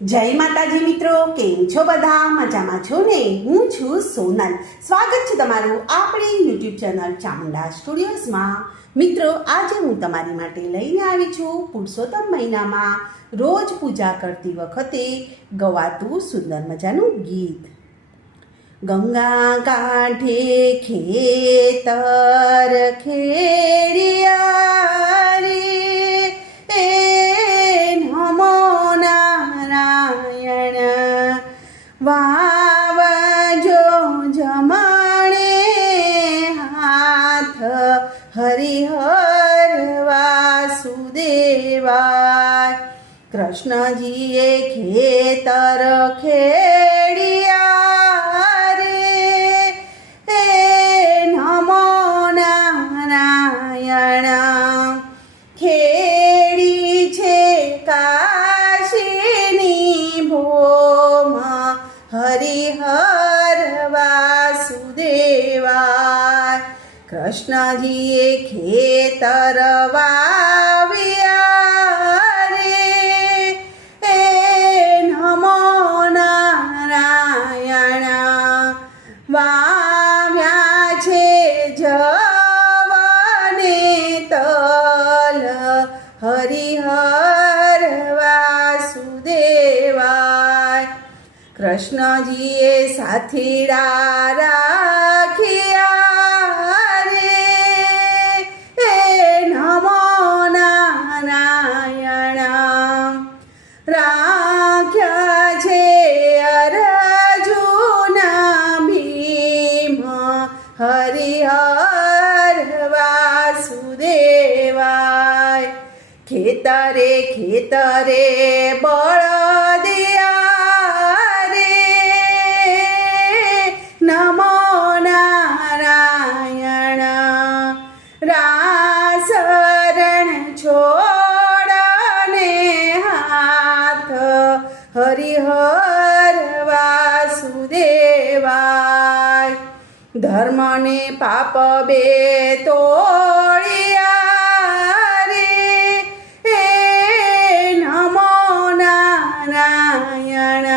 જય માતાજી મિત્રો, કેમ છો બધા? મજામાં છો ને? હું છું સોનલ. સ્વાગત છે તમારું આપણી યુટ્યુબ ચેનલ ચામુંડા સ્ટુડિયોઝમાં. મિત્રો, આજે હું તમારી માટે લઈને આવી છું પુરુષોત્તમ મહિનામાં રોજ પૂજા કરતી વખતે ગવાતું સુંદર મજાનું ગીત. ગંગા કાંઠે ખેતર ખેડિયા રે, એ નમો નારાયણ. વાવજો જમણે હાથ, હરિહર વાસુદેવાય. કૃષ્ણજીએ ખેતર ખેડિયા રે, એ નમો નારાયણ. ખેડી છે કાશીની ભૂમ, હરિહર વાસુદેવાય. કૃષ્ણજીએ ખેતર વાવ્યા રે, એ નમો નારાયણ. વાવ્યા છે જવને તલ, હરિહર વાસુદેવાય. કૃષ્ણજીએ સાથીડા રાખ્યા રે, એ નમો નારાયણ. રાખ્યા છે અર્જુન ભીમ, હરિહર વાસુદેવાય. ખેતરે ખેતરે બળદિયા રે, નમો નારાયણ. રાસરણ છોડને હાથ, હરિહર વાસુદેવાય. ધર્મને પાપ બે તોડ્યા રે, એ નમો નારાયણ.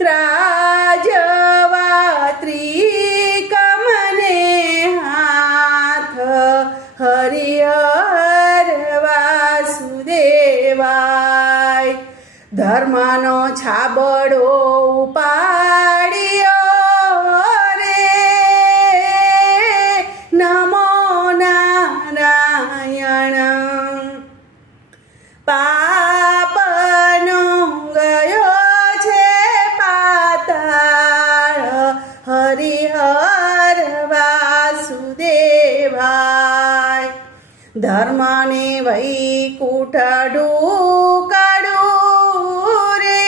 ત્રાજવા ત્રિકમને હાથ, હરિહર વાસુદેવાય. ધર્મનો છાબડો ઉપાડ્યો રે, નમો નારાયણ. પાપનો ગયો છે પાતાળ, હરિહર વાસુદેવાય. ધર્મને વૈકુંઠ ઢૂકડું રે,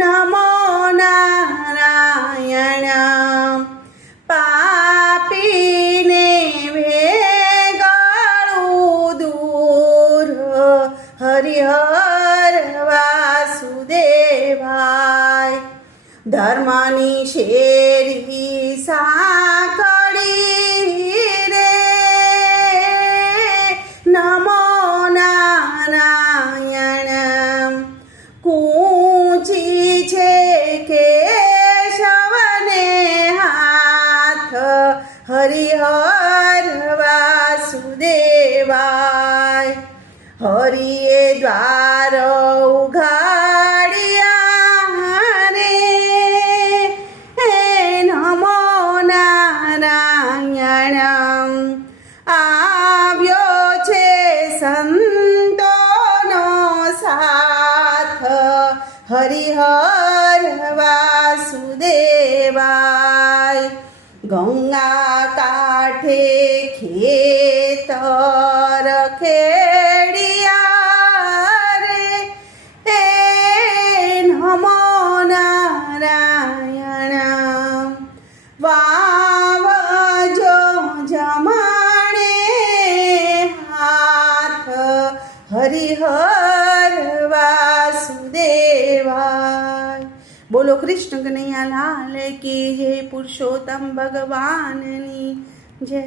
નમો નારાયણ. પાપીને ભેગાળું દૂર, હરિહર વાસુદેવાય. ધર્મની શેરી સાંકળી રે, નમો નારાયણ. કૂંચી છે કેશવને હાથ, હરિહર વાસુદેવાય. હરિએ દ્વાર ઉઘાડ્યા રે, હે નમો નારાયણ. આવ્યો છે સંતોનો સાથ, હરિહર વાસુદેવાય. ગંગા કાંઠે ખેતર ખેડિયા રે, એ નમો નારાયણ. વાવજો જમણે હાથ, હરિહર વાસુદેવાય. બોલો કૃષ્ણ કનૈયા લાલ કી જય, પુરુષોત્તમ ભગવાનની જય.